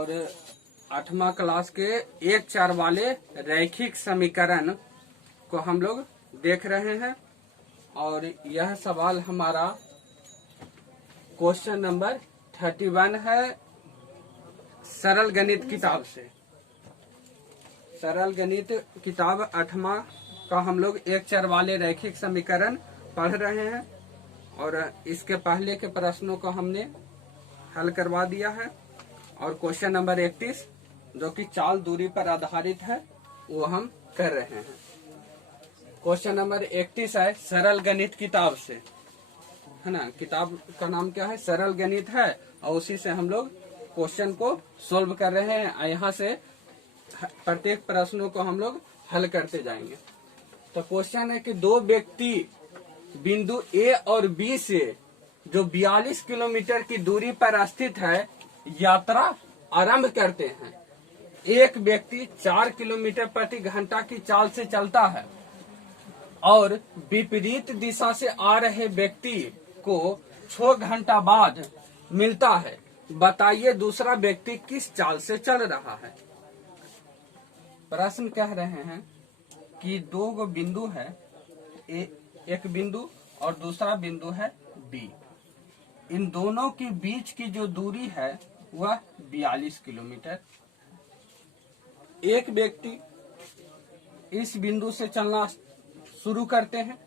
और 8वां क्लास के 1-4 वाले रैखिक समीकरण को हम लोग देख रहे हैं। और यह सवाल हमारा क्वेश्चन नंबर 31 है, सरल गणित किताब से। सरल गणित किताब 8वां का हम लोग 1-4 वाले रैखिक समीकरण पढ़ रहे हैं और इसके पहले के प्रश्नों को हमने हल करवा दिया है। और क्वेश्चन नंबर 31 जो कि चाल दूरी पर आधारित है वो हम कर रहे हैं। क्वेश्चन नंबर 31 है सरल गणित किताब से, है ना। किताब का नाम क्या है? सरल गणित है और उसी से हम लोग क्वेश्चन को सोल्व कर रहे हैं। यहाँ से प्रत्येक प्रश्नों को हम लोग हल करते जाएंगे। तो क्वेश्चन है कि दो व्यक्ति बिंदु ए और बी से जो 42 किलोमीटर की दूरी पर स्थित है यात्रा आरंभ करते हैं। एक व्यक्ति 4 किलोमीटर प्रति घंटा की चाल से चलता है और विपरीत दिशा से आ रहे व्यक्ति को 6 घंटा बाद मिलता है। बताइए दूसरा व्यक्ति किस चाल से चल रहा है। प्रश्न कह रहे हैं कि दो गो बिंदु है, एक बिंदु और दूसरा बिंदु है बी। इन दोनों के बीच की जो दूरी है वह 42 किलोमीटर। एक व्यक्ति इस बिंदु से चलना शुरू करते हैं।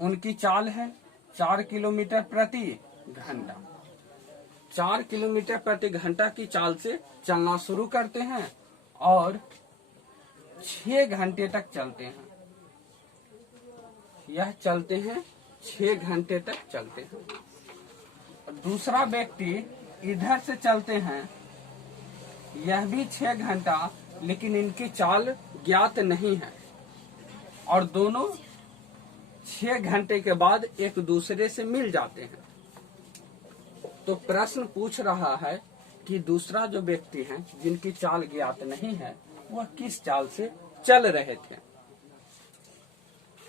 उनकी चाल है 4 किलोमीटर प्रति घंटा। 4 किलोमीटर प्रति घंटा की चाल से चलना शुरू करते हैं और 6 घंटे तक चलते हैं। यह चलते हैं 6 घंटे तक चलते हैं। दूसरा व्यक्ति इधर से चलते हैं, यह भी 6 घंटा, लेकिन इनकी चाल ज्ञात नहीं है और दोनों 6 घंटे के बाद एक दूसरे से मिल जाते हैं। तो प्रश्न पूछ रहा है कि दूसरा जो व्यक्ति है जिनकी चाल ज्ञात नहीं है वह किस चाल से चल रहे थे।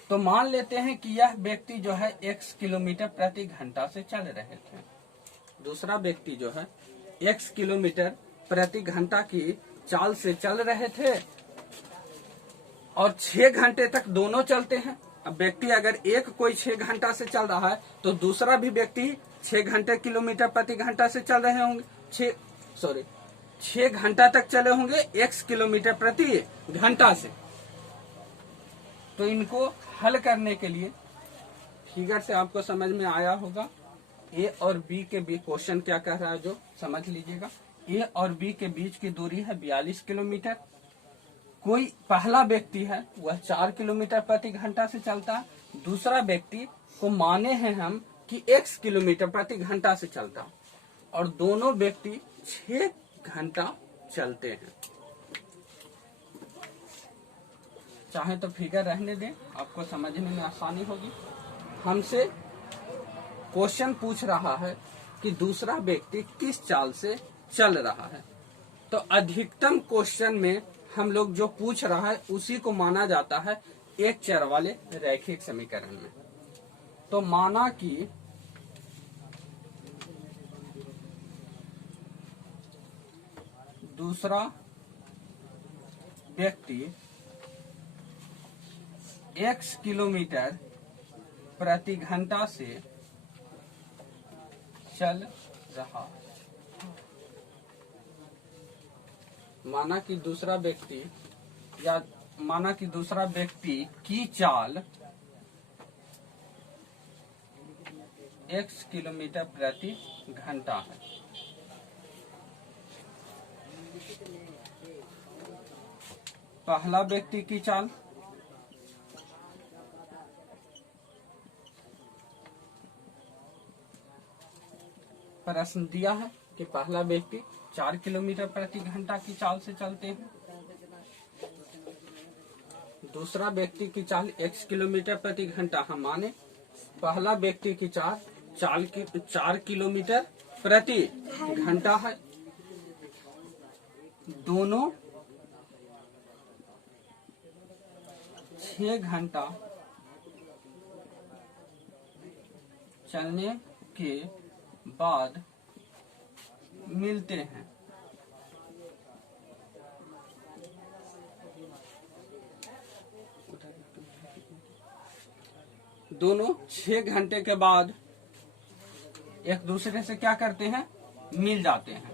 तो मान लेते हैं कि यह व्यक्ति जो है x किलोमीटर प्रति घंटा से चल रहे थे। दूसरा व्यक्ति जो है x किलोमीटर प्रति घंटा की चाल से चल रहे थे और 6 घंटे तक दोनों चलते हैं। अब व्यक्ति अगर एक कोई 6 घंटा से चल रहा है तो दूसरा भी व्यक्ति 6 घंटे किलोमीटर प्रति घंटा से चल रहे होंगे। 6 घंटा तक चले होंगे x किलोमीटर प्रति घंटा से। तो इनको हल करने के लिए फिगर से आपको समझ में आया होगा। ए और बी के बीच क्वेश्चन क्या कह रहा है जो समझ लीजिएगा। ए और बी के बीच की दूरी है 42 किलोमीटर। कोई पहला व्यक्ति है वह 4 किलोमीटर प्रति घंटा से चलता है। दूसरा व्यक्ति को माने हैं हम कि x किलोमीटर प्रति घंटा से चलता और दोनों व्यक्ति 6 घंटा चलते हैं। चाहे तो फिगर रहने दें, आपको समझने में आसानी होगी। हमसे क्वेश्चन पूछ रहा है कि दूसरा व्यक्ति किस चाल से चल रहा है। तो अधिकतम क्वेश्चन में हम लोग जो पूछ रहा है उसी को माना जाता है 1-4 वाले रैखिक समीकरण में। तो माना कि दूसरा व्यक्ति x किलोमीटर प्रति घंटा से चल रहा है। माना कि दूसरा व्यक्ति की चाल x किलोमीटर प्रति घंटा है। पहला व्यक्ति की चाल प्रश्न दिया है कि पहला व्यक्ति 4 किलोमीटर प्रति घंटा की चाल से चलते हैं। दूसरा व्यक्ति की चाल x किलोमीटर प्रति घंटा हम माने। पहला व्यक्ति की चाल 4 किलोमीटर प्रति घंटा है। दोनों 6 घंटा चलने के बाद मिलते हैं। दोनों 6 घंटे के बाद एक दूसरे से क्या करते हैं, मिल जाते हैं।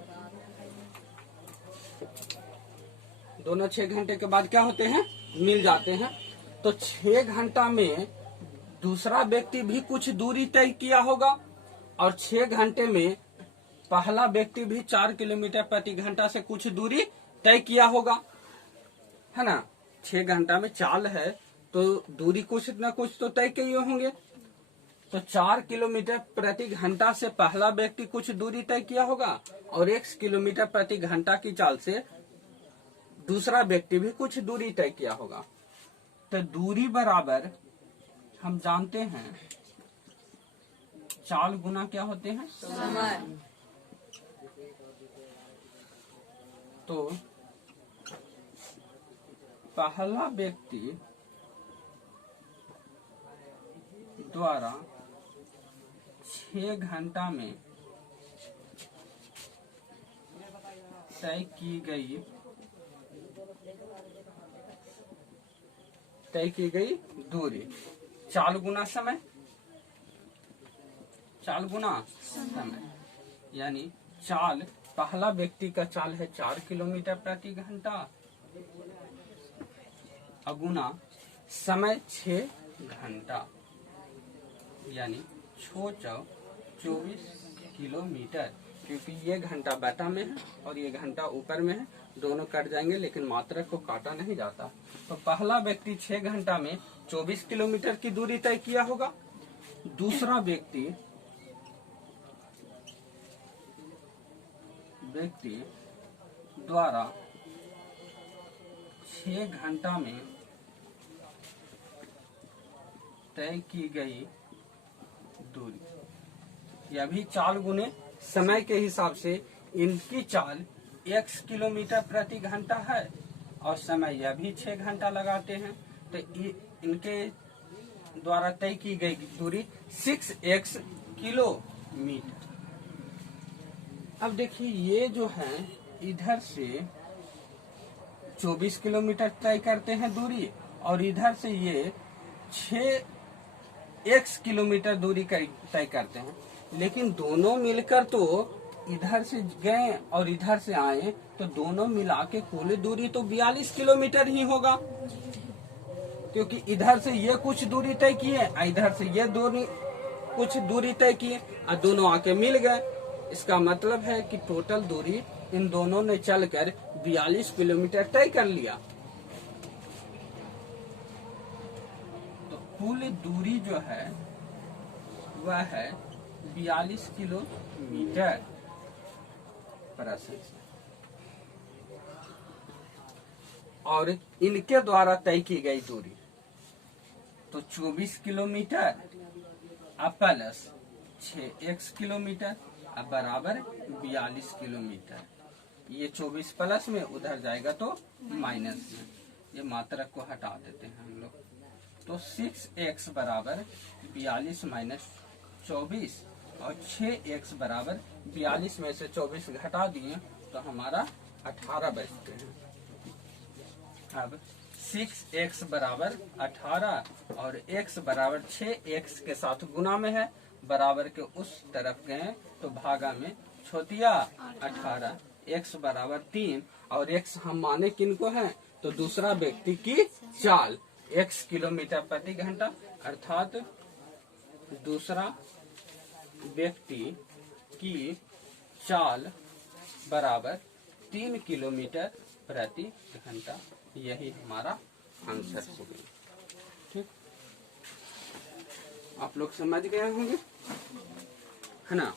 दोनों 6 घंटे के बाद क्या होते हैं, मिल जाते हैं। तो 6 घंटा में दूसरा व्यक्ति भी कुछ दूरी तय किया होगा और 6 घंटे में पहला व्यक्ति भी 4 किलोमीटर प्रति घंटा से कुछ दूरी तय किया होगा, है ना। 6 घंटा में चाल है तो दूरी कुछ न कुछ तो तय किए होंगे। तो 4 किलोमीटर प्रति घंटा से पहला व्यक्ति कुछ दूरी तय किया होगा और 1 किलोमीटर प्रति घंटा की चाल से दूसरा व्यक्ति भी कुछ दूरी तय किया होगा। तो दूरी बराबर हम जानते हैं चाल गुना क्या होते हैं, समय। तो पहला व्यक्ति द्वारा 6 घंटा में तय की गई दूरी, चाल गुना समय, चाल गुना समय, यानी चाल पहला व्यक्ति का चाल है 4 किलोमीटर प्रति घंटा अगुना समय 6 घंटा, यानी 24 किलोमीटर। क्योंकि ये घंटा बटा में है और ये घंटा ऊपर में है, दोनों कट जाएंगे लेकिन मात्रक को काटा नहीं जाता। तो पहला व्यक्ति 6 घंटा में 24 किलोमीटर की दूरी तय किया होगा। दूसरा व्यक्ति द्वारा 6 घंटा में तय की गई दूरी, यह भी चाल गुने समय के हिसाब से इनकी चाल x किलोमीटर प्रति घंटा है और समय यह भी 6 घंटा लगाते हैं। तो इनके द्वारा तय की गई दूरी 6x किलोमीटर। अब देखिए ये जो है इधर से 24 किलोमीटर तय करते हैं दूरी और इधर से ये 6x किलोमीटर दूरी तय करते हैं, लेकिन दोनों मिलकर तो इधर से गए और इधर से आए तो दोनों मिला के कुल दूरी तो 42 किलोमीटर ही होगा। क्योंकि इधर से ये कुछ दूरी तय किए, इधर से ये कुछ दूरी तय किए और दोनों आके मिल गए। इसका मतलब है कि टोटल दूरी इन दोनों ने चलकर 42 किलोमीटर तय कर लिया। तो कुल दूरी जो है वह है 42 किलोमीटर प्रति, और इनके द्वारा तय की गई दूरी तो 24 किलोमीटर अब प्लस 6x किलोमीटर अब बराबर 42 किलोमीटर। ये 24 प्लस में उधर जाएगा तो माइनस में, ये मात्रक को हटा देते हैं हम लोग। तो 6x बराबर 42 माइनस 24 और 6x बराबर 42 में से 24 घटा दिए तो हमारा 18 बचते हैं। अब 6x बराबर 18 और x बराबर 6x के साथ गुना में है, बराबर के उस तरफ गए तो भागा में छोटिया 18, x बराबर 3 और x हम माने किनको हैं तो दूसरा व्यक्ति की चाल x किलोमीटर प्रति घंटा, अर्थात दूसरा व्यक्ति की चाल बराबर 3 किलोमीटर प्रति घंटा। यही हमारा आंसर हो गया। ठीक, आप लोग समझ गए होंगे, है ना।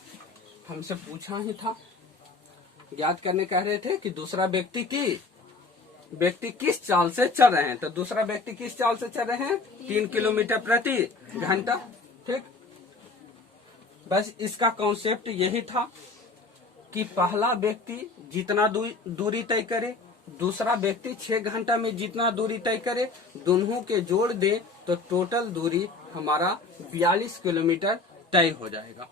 हमसे पूछा ही था, याद करने कह रहे थे कि दूसरा व्यक्ति किस चाल से चल रहे हैं, तो दूसरा व्यक्ति किस चाल से चल रहे हैं 3 किलोमीटर प्रति घंटा। ठीक, बस इसका कॉन्सेप्ट यही था कि पहला व्यक्ति जितना दूरी तय करे, दूसरा व्यक्ति 6 घंटा में जितना दूरी तय करे, दोनों के जोड़ दे तो टोटल दूरी हमारा 42 किलोमीटर तय हो जाएगा।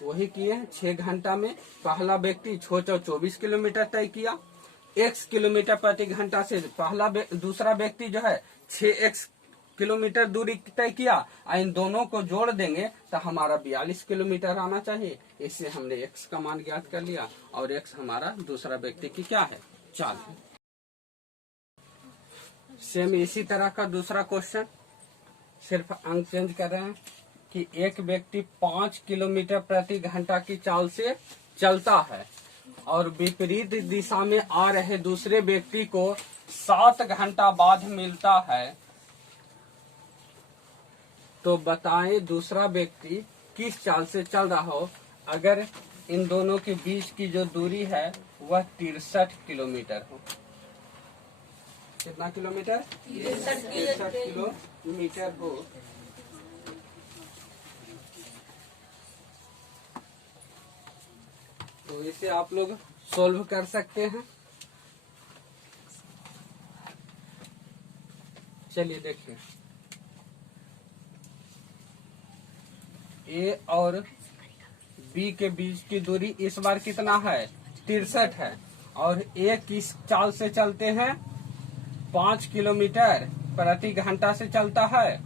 वही किए हैं। 6 घंटा में पहला व्यक्ति 24 किलोमीटर तय किया, x किलोमीटर प्रति घंटा से दूसरा व्यक्ति जो है 6x किलोमीटर दूरी तय किया, इन दोनों को जोड़ देंगे तो हमारा 42 किलोमीटर आना चाहिए। इससे हमने x का मान ज्ञात कर लिया और x हमारा दूसरा व्यक्ति की क्या है, चाल है। सेम इसी तरह का दूसरा क्वेश्चन, सिर्फ अंक चेंज कर रहे हैं कि एक व्यक्ति 5 किलोमीटर प्रति घंटा की चाल से चलता है और विपरीत दिशा में आ रहे दूसरे व्यक्ति को 7 घंटा बाद मिलता है, तो बताएं दूसरा व्यक्ति किस चाल से चल रहा हो अगर इन दोनों के बीच की जो दूरी है वह 63 किलोमीटर हो। कितना किलोमीटर? 63 किलोमीटर हो। तो इसे आप लोग सोल्व कर सकते हैं। चलिए देखिए, ए और बी के बीच की दूरी इस बार कितना है, 63 है, और ए किस चाल से चलते हैं, 5 किलोमीटर प्रति घंटा से चलता है,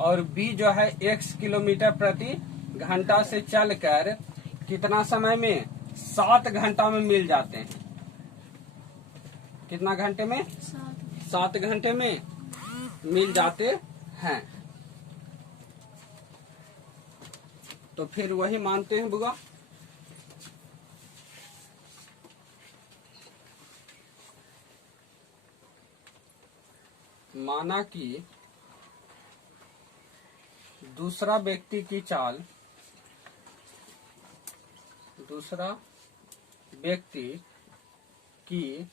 और बी जो है x किलोमीटर प्रति घंटा से चलकर कितना समय में, 7 घंटा में मिल जाते हैं। कितना घंटे में? 7 घंटे में मिल जाते हैं। तो फिर वही मानते हैं बुआ, माना कि दूसरा व्यक्ति की चाल, दूसरा व्यक्ति की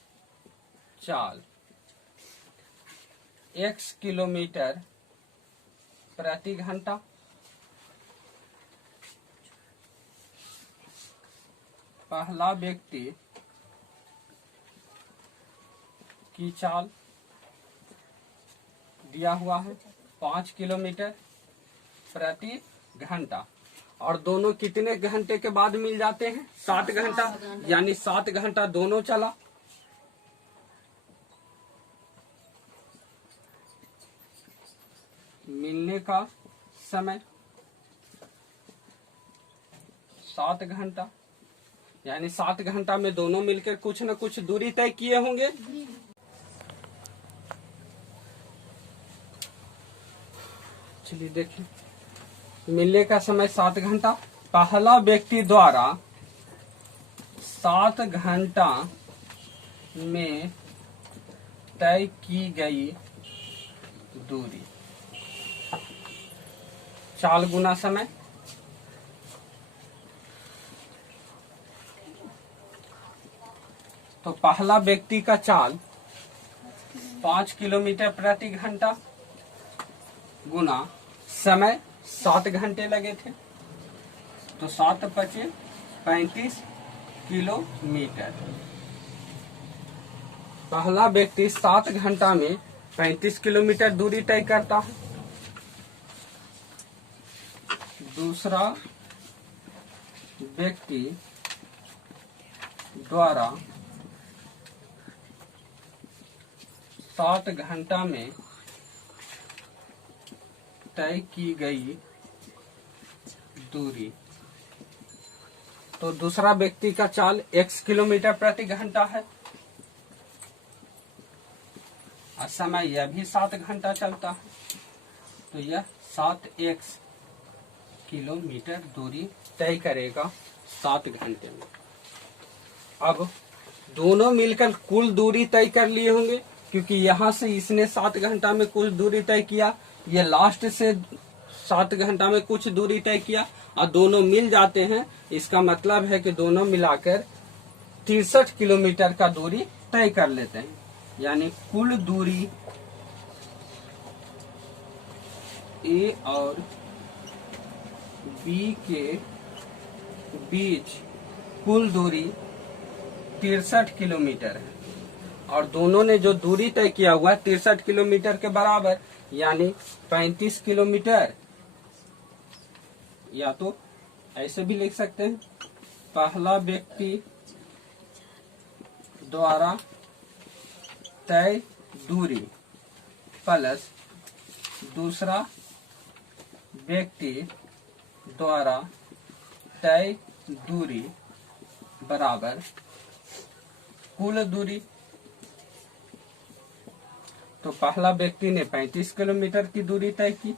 चाल x किलोमीटर प्रति घंटा, पहला व्यक्ति की चाल दिया हुआ है 5 किलोमीटर प्रति घंटा, और दोनों कितने घंटे के बाद मिल जाते हैं, 7 घंटा, यानी 7 घंटा दोनों चला। मिलने का समय 7 घंटा, यानी 7 घंटा में दोनों मिलकर कुछ न कुछ दूरी तय किए होंगे। चलिए देखिए, मिलने का समय 7 घंटा, पहला व्यक्ति द्वारा 7 घंटा में तय की गई दूरी, चाल गुना समय, तो पहला व्यक्ति का चाल 5 किलोमीटर प्रति घंटा गुना समय 7 घंटे लगे थे, तो 7 × 35 किलोमीटर। पहला व्यक्ति 7 घंटा में 35 किलोमीटर दूरी तय करता है। दूसरा व्यक्ति द्वारा 7 घंटा में तय की गई दूरी, तो दूसरा व्यक्ति का चाल x किलोमीटर प्रति घंटा है, और समय यह भी 7 घंटा चलता है, तो यह 7x किलोमीटर दूरी तय करेगा 7 घंटे में। अब दोनों मिलकर कुल दूरी तय कर लिए होंगे, क्योंकि यहाँ से इसने 7 घंटा में कुल दूरी तय किया, ये लास्ट से 7 घंटा में कुछ दूरी तय किया, और दोनों मिल जाते हैं। इसका मतलब है कि दोनों मिलाकर 63 किलोमीटर का दूरी तय कर लेते हैं, यानी कुल दूरी ए और बी के बीच कुल दूरी 63 किलोमीटर है, और दोनों ने जो दूरी तय किया हुआ है 63 किलोमीटर के बराबर, यानी 35 किलोमीटर। या तो ऐसे भी लिख सकते हैं, पहला व्यक्ति द्वारा तय दूरी प्लस दूसरा व्यक्ति द्वारा तय दूरी बराबर कुल दूरी। तो पहला व्यक्ति ने 35 किलोमीटर की दूरी तय की,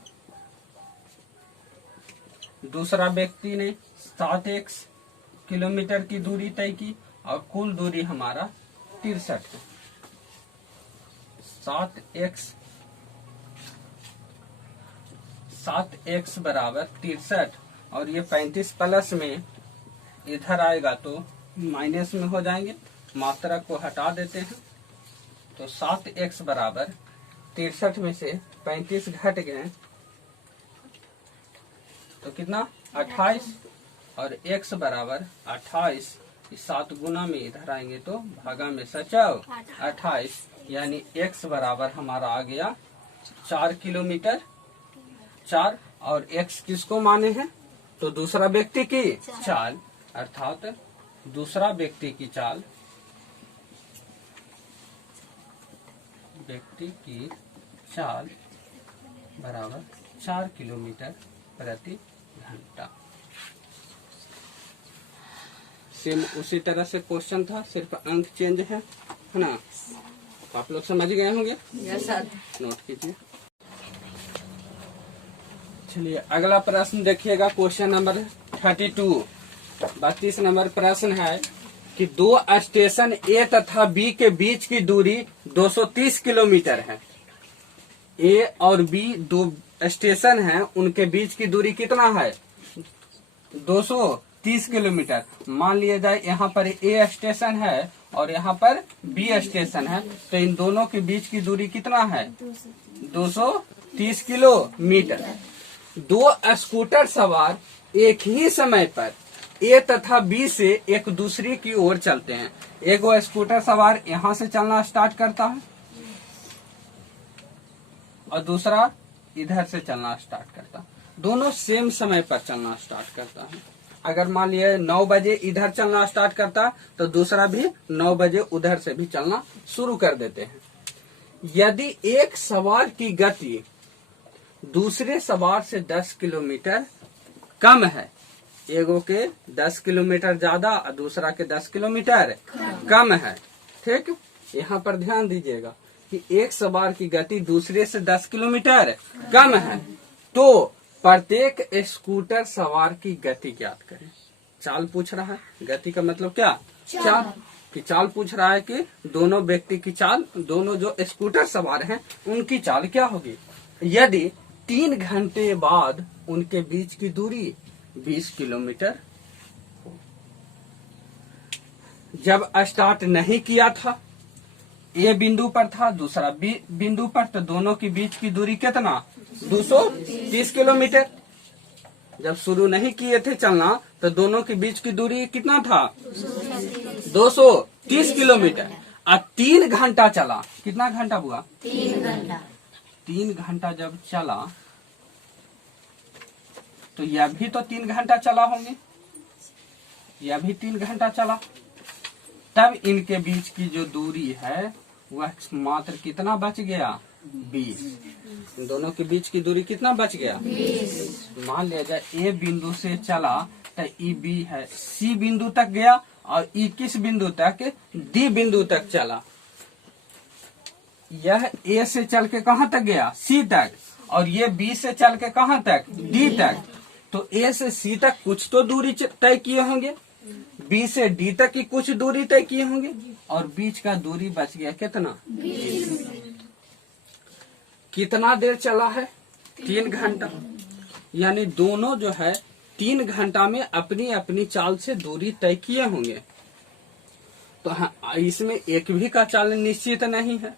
दूसरा व्यक्ति ने 7x किलोमीटर की दूरी तय की और कुल दूरी हमारा 63 है। 7x बराबर 63 और ये 35 प्लस में इधर आएगा तो माइनस में हो जाएंगे, मात्रक को हटा देते हैं। तो 7x बराबर 63 में से 35 घट गए तो कितना 28 और x बराबर 28, 7 गुना में इधर आएंगे तो भागा में सचाव 28, यानी x बराबर हमारा आ गया 4 किलोमीटर 4। और x किसको माने हैं तो दूसरा व्यक्ति की चाल, अर्थात दूसरा व्यक्ति की चाल बराबर 4 किलोमीटर प्रति घंटा। सेम उसी तरह से क्वेश्चन था, सिर्फ अंक चेंज है ना। आप लोग समझ गए होंगे? Yes sir. नोट कीजिए। चलिए अगला प्रश्न देखिएगा, क्वेश्चन नंबर 32। 32 नंबर प्रश्न है कि दो स्टेशन ए तथा बी के बीच की दूरी 230 किलोमीटर है। ए और बी दो स्टेशन हैं, उनके बीच की दूरी कितना है 230 किलोमीटर। मान लिया जाए यहाँ पर ए स्टेशन है और यहाँ पर बी स्टेशन है, तो इन दोनों के बीच की दूरी कितना है 230 किलोमीटर। दो स्कूटर सवार एक ही समय पर ए तथा बी से एक दूसरे की ओर चलते हैं। एक वो स्कूटर सवार यहाँ से चलना स्टार्ट करता है और दूसरा इधर से चलना स्टार्ट करता है। दोनों सेम समय पर चलना स्टार्ट करता है। अगर मान लिया 9 बजे इधर चलना स्टार्ट करता तो दूसरा भी 9 बजे उधर से भी चलना शुरू कर देते हैं। यदि एक सवार की गति दूसरे सवार से 10 किलोमीटर कम है, एगो के 10 किलोमीटर ज्यादा और दूसरा के 10 किलोमीटर कम है, ठीक। यहाँ पर ध्यान दीजिएगा कि एक सवार की गति दूसरे से 10 किलोमीटर कम है, तो प्रत्येक स्कूटर सवार की गति ज्ञात करें। चाल पूछ रहा है, गति का मतलब क्या चाल की चाल पूछ रहा है कि दोनों व्यक्ति की चाल, दोनों जो स्कूटर सवार हैं उनकी चाल क्या होगी। यदि 3 घंटे बाद उनके बीच की दूरी 20 किलोमीटर, जब स्टार्ट नहीं किया था, ए बिंदु पर था दूसरा बी बिंदु पर, तो दोनों के बीच की दूरी कितना 230 किलोमीटर। जब शुरू नहीं किए थे चलना तो दोनों के बीच की दूरी कितना था 230 किलोमीटर। अब 3 घंटा चला, कितना घंटा हुआ 3 घंटा जब चला तो यह भी तो 3 घंटा चला होंगे, यह भी 3 घंटा चला। तब इनके बीच की जो दूरी है वह मात्र कितना बच गया 20। इन दोनों के बीच की दूरी कितना बच गया 20। मान लिया जाए ए बिंदु से चला तो ई बी है, सी बिंदु तक गया और ई किस बिंदु तक डी बिंदु तक चला। यह ए से चल के कहाँ तक गया सी तक, और ये बी से चल के कहाँ तक डी तक। तो ए से सी तक कुछ तो दूरी तय किए होंगे, बी से डी तक की कुछ दूरी तय किए होंगे, और बीच का दूरी बच गया कितना 20। कितना देर चला है 3 घंटा, यानी दोनों जो है 3 घंटा में अपनी अपनी चाल से दूरी तय किए होंगे। तो हाँ, इसमें एक भी का चाल निश्चित नहीं है,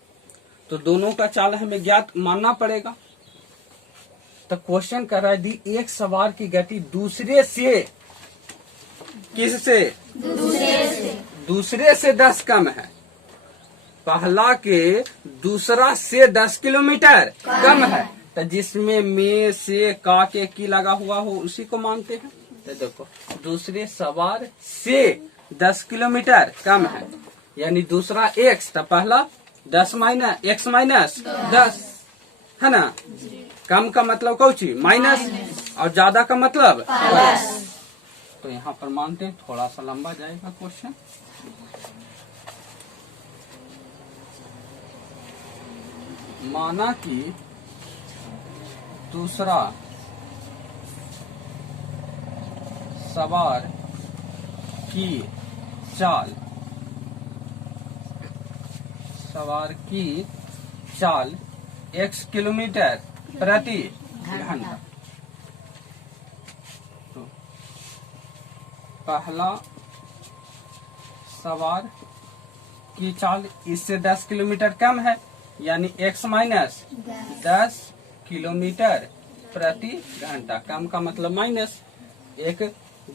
तो दोनों का चाल हमें ज्ञात मानना पड़ेगा। तो क्वेश्चन कर रहा है दी एक सवार की गति दूसरे से किससे दूसरे से 10 कम है। पहला के दूसरा से 10 किलोमीटर कम है, तो जिसमें में से का के की लगा हुआ हो उसी को मानते हैं। तो देखो दूसरे सवार से 10 किलोमीटर कम है, यानी दूसरा x, तो पहला 10 माइनस x माइनस 10 है ना। कम का मतलब कौची माइनस, और ज्यादा का मतलब प्लस। तो यहाँ पर मानते हैं थोड़ा सा लंबा जाएगा क्वेश्चन। माना कि दूसरा सवार की चाल x किलोमीटर प्रति घंटा। तो पहला सवार की चाल इससे 10 किलोमीटर कम है, यानी x माइनस 10 किलोमीटर प्रति घंटा। कम का मतलब माइनस, एक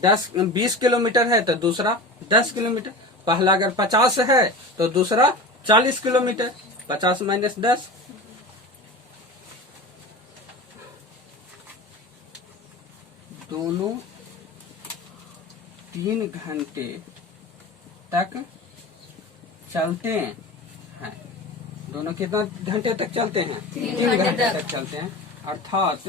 20 किलोमीटर है तो दूसरा 10 किलोमीटर। पहला अगर 50 है तो दूसरा 40 किलोमीटर। 50 माइनस 10, दोनों 3 घंटे तक चलते हैं। दोनों कितना घंटे तक चलते हैं? 3 घंटे तक चलते हैं। अर्थात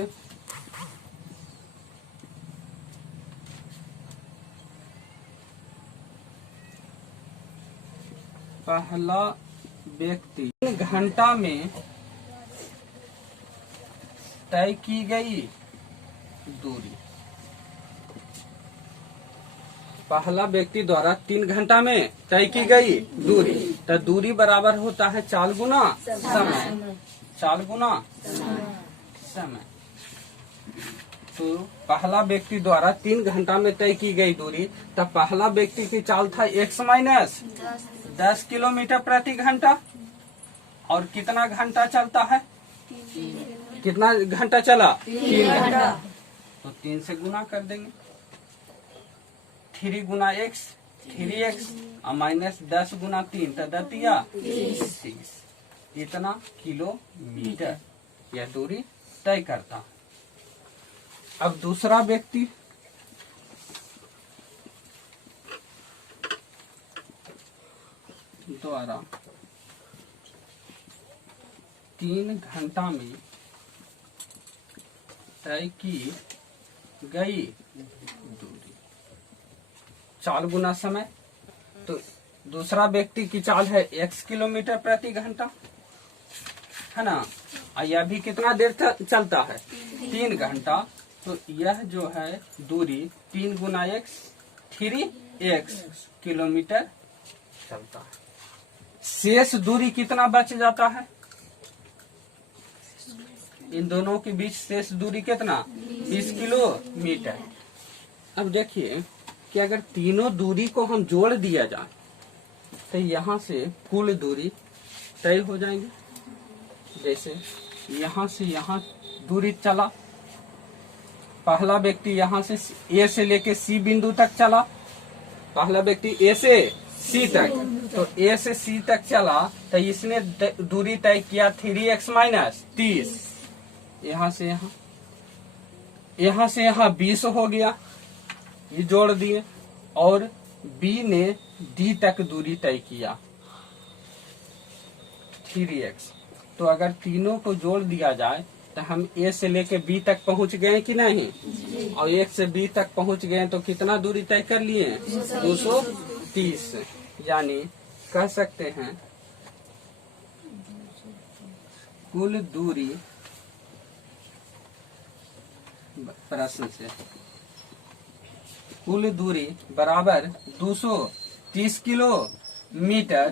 पहला व्यक्ति 3 घंटा में तय की गई दूरी, पहला व्यक्ति द्वारा 3 घंटा में तय की गई दूरी, तो दूरी बराबर होता है 4 गुना समय। 4 गुना समय। तो पहला व्यक्ति द्वारा 3 घंटा में तय की गई दूरी, तब पहला व्यक्ति की चाल था x माइनस 10 किलोमीटर प्रति घंटा। और कितना घंटा चलता है? कितना घंटा चला? 3 घंटा। तो 3 से गुना कर देंगे। 3 गुना x 3x और माइनस 10 गुना 3 तो 30 इतना किलोमीटर यह दूरी तय करता। अब दूसरा व्यक्ति द्वारा 3 घंटा में तय की गई दूरी, चाल गुना समय। तो दूसरा व्यक्ति की चाल है x किलोमीटर प्रति घंटा, है ना। और यह भी कितना देर चलता है? 3 घंटा। तो यह जो है दूरी 3 गुना x 3x किलोमीटर चलता है। शेष दूरी कितना बच जाता है? इन दोनों के बीच शेष दूरी कितना? 20 किलोमीटर। अब देखिए कि अगर तीनों दूरी को हम जोड़ दिया जाए तो यहाँ से कुल दूरी तय हो जाएंगे। जैसे यहाँ से यहाँ दूरी चला, पहला व्यक्ति यहाँ से A से लेके C बिंदु तक चला, पहला व्यक्ति A से C तक, तो A से C तक चला तो इसने दूरी तय किया 3x माइनस 30। यहाँ से यहाँ 20 हो गया, ये जोड़ दिए। और B ने D तक दूरी तय किया 3x। तो अगर तीनों को जोड़ दिया जाए तो हम A से लेके B तक पहुंच गए कि नहीं? और 1 से B तक पहुंच गए तो कितना दूरी तय कर लिए? 230। यानी कह सकते हैं कुल दूरी, प्रश्न से कुल दूरी बराबर 230 किलोमीटर।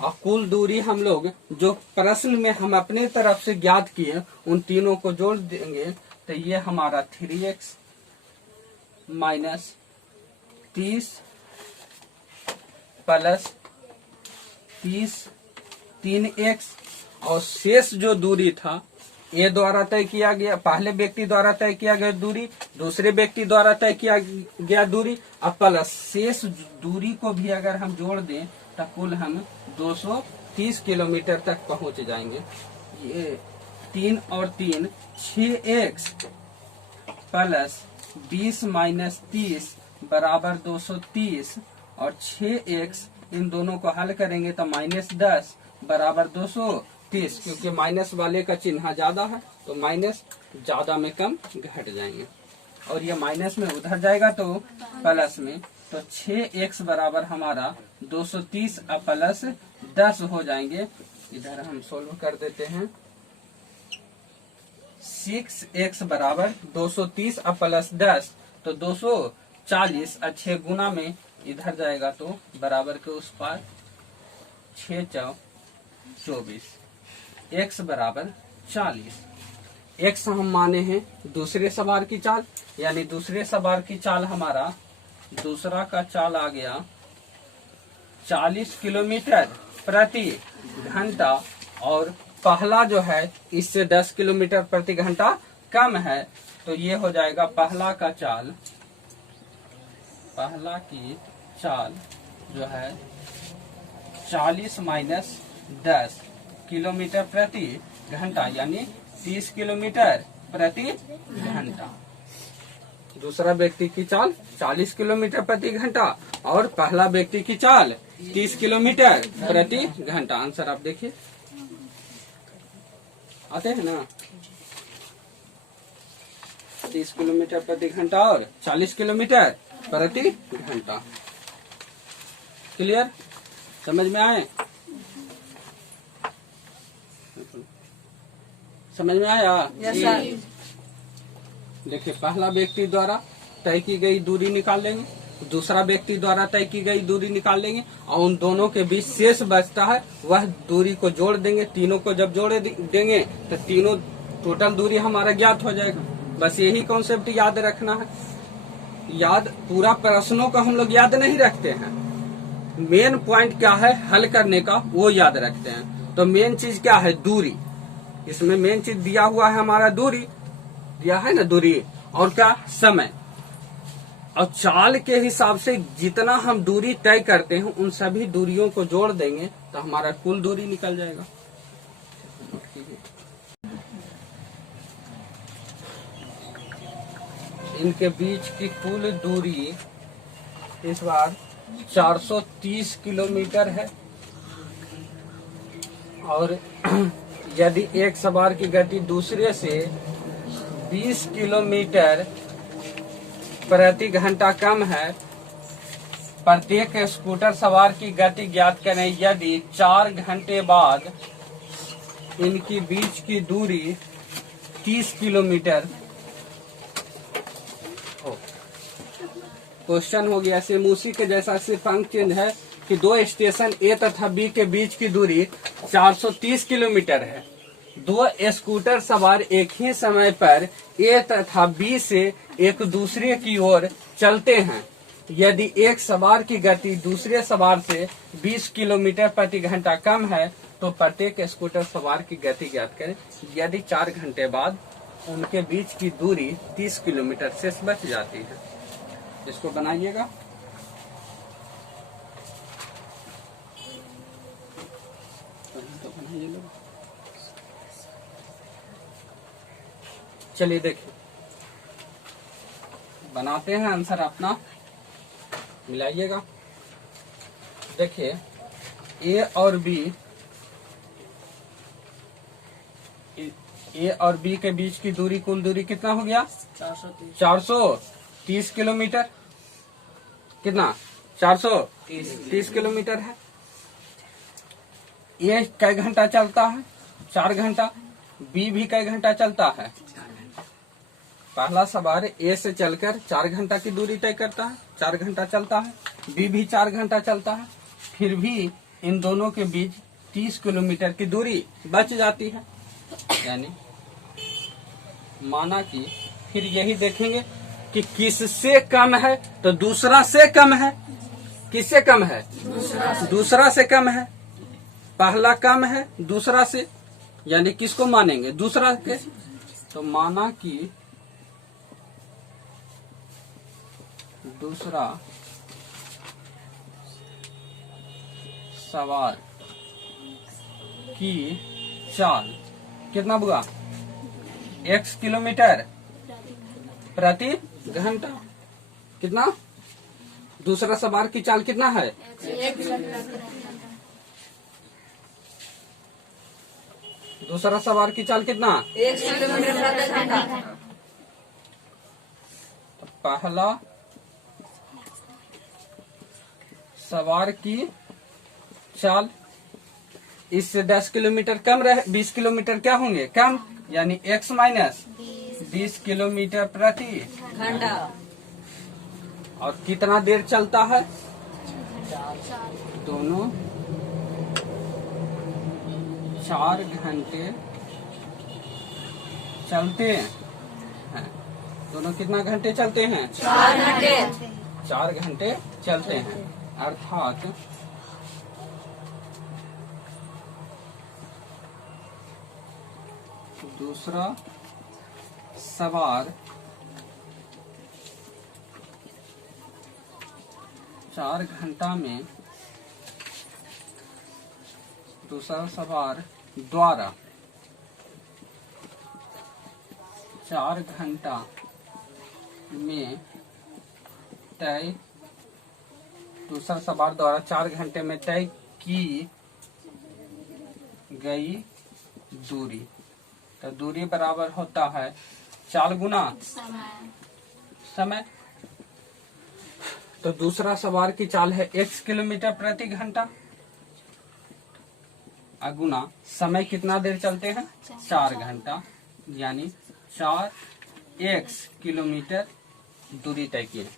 और कुल दूरी हम लोग जो प्रश्न में हम अपने तरफ से ज्ञात किए उन तीनों को जोड़ देंगे तो ये हमारा 3x माइनस 30 प्लस 30 3x। और शेष जो दूरी था ए द्वारा तय किया गया, पहले व्यक्ति द्वारा तय किया गया दूरी, दूसरे व्यक्ति द्वारा तय किया गया दूरी, अब प्लस शेष दूरी को भी अगर हम जोड़ दें तो कुल हम 230 किलोमीटर तक पहुंच जाएंगे। ये 3 और 3 6x प्लस 20 माइनस 30 बराबर 230 और 6x इन दोनों को हल करेंगे तो माइनस 10 बराबर 230। 30, क्योंकि माइनस वाले का चिन्ह ज्यादा है तो माइनस ज्यादा में कम घट जाएंगे, और ये माइनस में उधर जाएगा तो प्लस में, तो 6x बराबर हमारा 230 प्लस 10 हो जाएंगे। इधर हम सोल्व कर देते हैं। 6x बराबर 230 प्लस 10, तो 240 और 6 गुना में इधर जाएगा तो बराबर के उस पार 6 × 24, x बराबर 40। x हम माने हैं दूसरे सवार की चाल, यानी दूसरे सवार की चाल हमारा दूसरा का चाल आ गया 40 किलोमीटर प्रति घंटा, और पहला जो है इससे 10 किलोमीटर प्रति घंटा कम है, तो ये हो जाएगा पहला की चाल जो है 40 माइनस 10 किलोमीटर प्रति घंटा, यानी 30 किलोमीटर प्रति घंटा। दूसरा व्यक्ति की चाल 40 किलोमीटर प्रति घंटा और पहला व्यक्ति की चाल 30 किलोमीटर प्रति घंटा। आंसर आप देखिए, आते हैं ना, 30 किलोमीटर प्रति घंटा और 40 किलोमीटर प्रति घंटा। क्लियर, समझ में आए? समझ में आया? Yes sir. देखिए, पहला व्यक्ति द्वारा तय की गई दूरी निकाल लेंगे, दूसरा व्यक्ति द्वारा तय की गई दूरी निकाल लेंगे, और उन दोनों के बीच शेष बचता है वह दूरी को जोड़ देंगे। तीनों को जब जोड़ देंगे तो तीनों टोटल दूरी हमारा ज्ञात हो जाएगा। बस यही कॉन्सेप्ट याद रखना है। याद पूरा प्रश्नों का हम लोग याद नहीं रखते हैं, मेन पॉइंट क्या है हल करने का वो याद रखते हैं। तो मेन चीज क्या है? दूरी। इसमें मेन चीज दिया हुआ है हमारा दूरी, दिया है ना दूरी, और क्या? समय। और चाल के हिसाब से जितना हम दूरी तय करते हैं उन सभी दूरियों को जोड़ देंगे तो हमारा कुल दूरी निकल जाएगा। इनके बीच की कुल दूरी इस बार 430 किलोमीटर है, और यदि एक सवार की गति दूसरे से 20 किलोमीटर प्रति घंटा कम है, प्रत्येक स्कूटर सवार की गति ज्ञात करें। यदि 4 घंटे बाद इनकी बीच की दूरी 30 किलोमीटर हो। क्वेश्चन हो गया सेम उसी के जैसा, सिर्फ अंक चेंज है कि दो स्टेशन ए तथा बी के बीच की दूरी 430 किलोमीटर है। दो स्कूटर सवार एक ही समय पर ए तथा बी से एक दूसरे की ओर चलते हैं। यदि एक सवार की गति दूसरे सवार से 20 किलोमीटर प्रति घंटा कम है तो प्रत्येक स्कूटर सवार की गति ज्ञात करें। यदि 4 घंटे बाद उनके बीच की दूरी 30 किलोमीटर से बच जाती है। इसको बनाइएगा। चलिए देखिए, बनाते हैं आंसर अपना, मिलाइएगा। देखिए, ए और बी के बीच की दूरी, कुल दूरी कितना हो गया? 430 किलोमीटर। कितना? 430 किलोमीटर है। ए कई घंटा चलता है? 4 घंटा। बी भी कई घंटा चलता है? पहला सवार ए से चलकर 4 घंटा की दूरी तय करता है, 4 घंटा चलता है। बी भी 4 घंटा चलता है। फिर भी इन दोनों के बीच 30 किलोमीटर की दूरी बच जाती है। यानी माना कि फिर यही देखेंगे कि किससे कम है, तो दूसरा से कम है। किससे कम है? दूसरा से कम है। पहला कम है दूसरा से, यानी किसको मानेंगे? दूसरा के। तो माना कि दूसरा सवार की चाल कितना हुआ? x किलोमीटर प्रति घंटा। कितना? दूसरा सवार की चाल कितना है? दूसरा सवार की चाल कितना? 1 किलोमीटर प्रति घंटा। तो पहला सवार की चाल इससे 10 किलोमीटर कम रहे, 20 किलोमीटर क्या होंगे? कम, यानी x माइनस 20 किलोमीटर प्रति घंटा। और कितना देर चलता है? दोनों 4 घंटे चलते हैं। दोनों कितना घंटे चलते हैं? 4 घंटे। 4 घंटे चलते हैं, अर्थात दूसरा सवार 4 घंटा में, दूसरा सवार द्वारा 4 घंटा में तय, दूसरा सवार द्वारा 4 घंटे में तय की गई दूरी। तो दूरी बराबर होता है चाल गुना समय। तो दूसरा सवार की चाल है x किलोमीटर प्रति घंटा, अगुना समय कितना देर चलते हैं? 4 घंटा, यानी 4x किलोमीटर दूरी तय किए।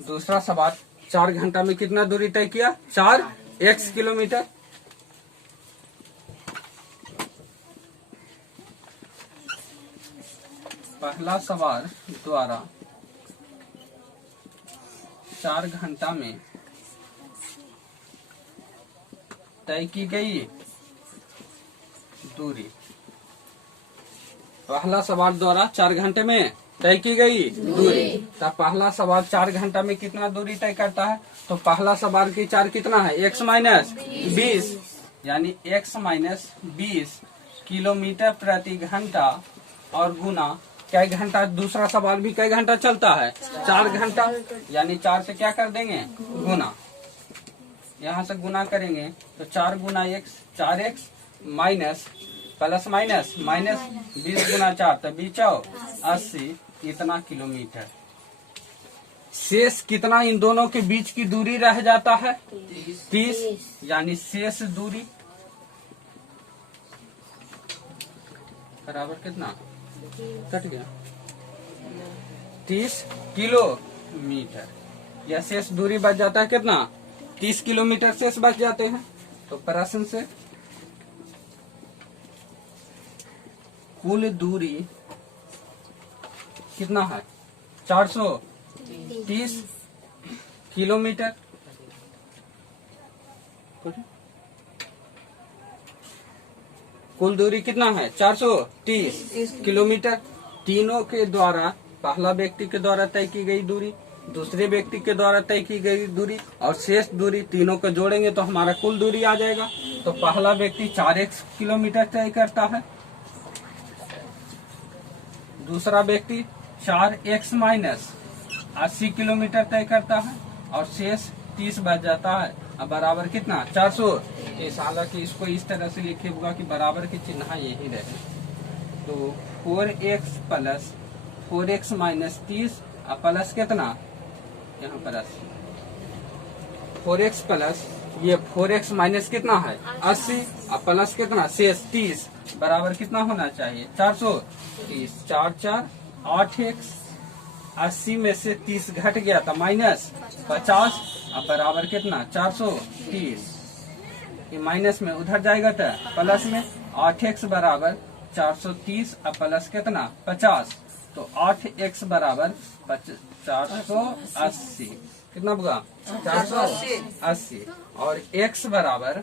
दूसरा सवार 4 घंटा में कितना दूरी तय किया? 4x kilometre. पहला सवार द्वारा 4 घंटा में तय की गई दूरी। पहला सवार द्वारा 4 घंटे में तय की गई दूरी। तो पहला सवार 4 घंटा में कितना दूरी तय करता है? तो पहला सवार की चाल कितना है? x माइनस 20, यानी x माइनस 20 किलोमीटर प्रति घंटा, और गुना कई घंटा, दूसरा सवाल भी कई घंटा चलता है? 4 घंटा, यानी 4 से क्या कर देंगे? गुना। यहाँ से गुना करेंगे तो 4 गुना x 4x minus plus minus minus 20 गुना 4 तो 20 80, इतना किलोमीटर। शेष कितना इन दोनों के बीच की दूरी रह जाता है? 30, यानी शेष दूरी बराबर कितना? कट गया 30 किलोमीटर। यह शेष दूरी बच जाता है कितना? 30 किलोमीटर शेष बच जाते हैं। तो प्रश्न से कुल दूरी कितना है? 430 किलोमीटर। कुल दूरी कितना है? 430 किलोमीटर। तीनों के द्वारा, पहला व्यक्ति के द्वारा तय की गई दूरी, दूसरे व्यक्ति के द्वारा तय की गई दूरी और शेष दूरी, तीनों को जोड़ेंगे तो हमारा कुल दूरी आ जाएगा। तो पहला व्यक्ति 4x किलोमीटर तय करता है, दूसरा व्यक्ति 4x माइनस 80 किलोमीटर तय करता है, और शेष 30 बच जाता है। अब बराबर कितना? 430। हालांकि इसको इस तरह से लिखे होगा कि बराबर की चिन्ह यही रहे। तो 4x plus 4x minus 30 plus कितना? यहाँ पर 4x प्लस ये 4x माइनस कितना है? 80, और प्लस कितना? शेष 30, बराबर कितना होना चाहिए? 430। 4 4 8x, 80 में से 30 घट गया था माइनस 50, अब बराबर कितना? 430। ये माइनस में उधर जाएगा तो प्लस में 8x बराबर 430, अब प्लस कितना? 50। तो 8x बराबर 480। कितना होगा? 480। और x बराबर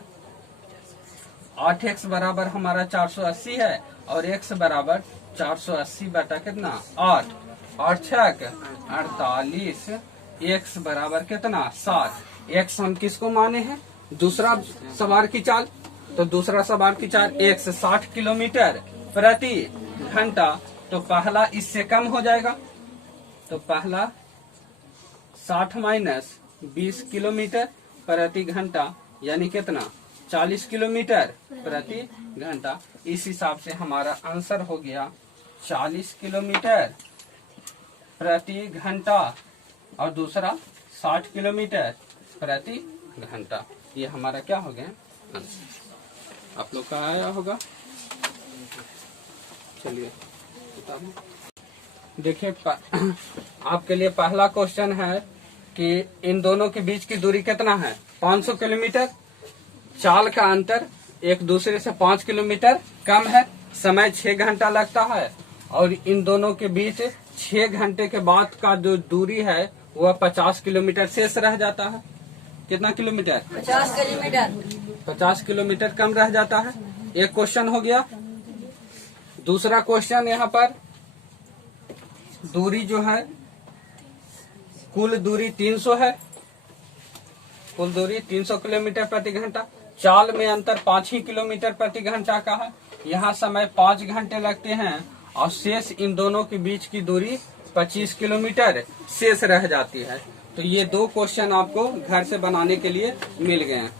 8x बराबर हमारा 480 है, और x बराबर 480 बटा कितना? 8, 8 छक 48, x बराबर कितना? 60। x हम किसको माने हैं? दूसरा सवार की चाल। तो दूसरा सवार की चाल x 60 किलोमीटर प्रति घंटा, तो पहला इससे कम हो जाएगा। तो पहला 60 माइनस 20 किलोमीटर प्रति घंटा, यानी कितना? 40 किलोमीटर प्रति घंटा। इस हिसाब से हमारा आंसर हो गया 40 किलोमीटर प्रति घंटा और दूसरा 60 किलोमीटर प्रति घंटा। ये हमारा क्या हो गया आंसर। आप लोग का आया होगा। चलिए देखिए, आपके लिए पहला क्वेश्चन है कि इन दोनों के बीच की दूरी कितना है? 500 किलोमीटर। चाल का अंतर एक दूसरे से 5 किलोमीटर कम है। समय 6 घंटा लगता है और इन दोनों के बीच 6 घंटे के बाद का जो दूरी है वह 50 किलोमीटर शेष रह जाता है। कितना किलोमीटर? 50 किलोमीटर। 50 किलोमीटर कम रह जाता है। एक क्वेश्चन हो गया। दूसरा क्वेश्चन यहाँ पर दूरी जो है, कुल दूरी 300 है। कुल दूरी 300 किलोमीटर प्रति घंटा। चाल में अंतर 5 ही किलोमीटर प्रति घंटा का है। यहाँ समय 5 घंटे लगते हैं और शेष इन दोनों के बीच की दूरी 25 किलोमीटर शेष रह जाती है। तो ये 2 क्वेश्चन आपको घर से बनाने के लिए मिल गए हैं।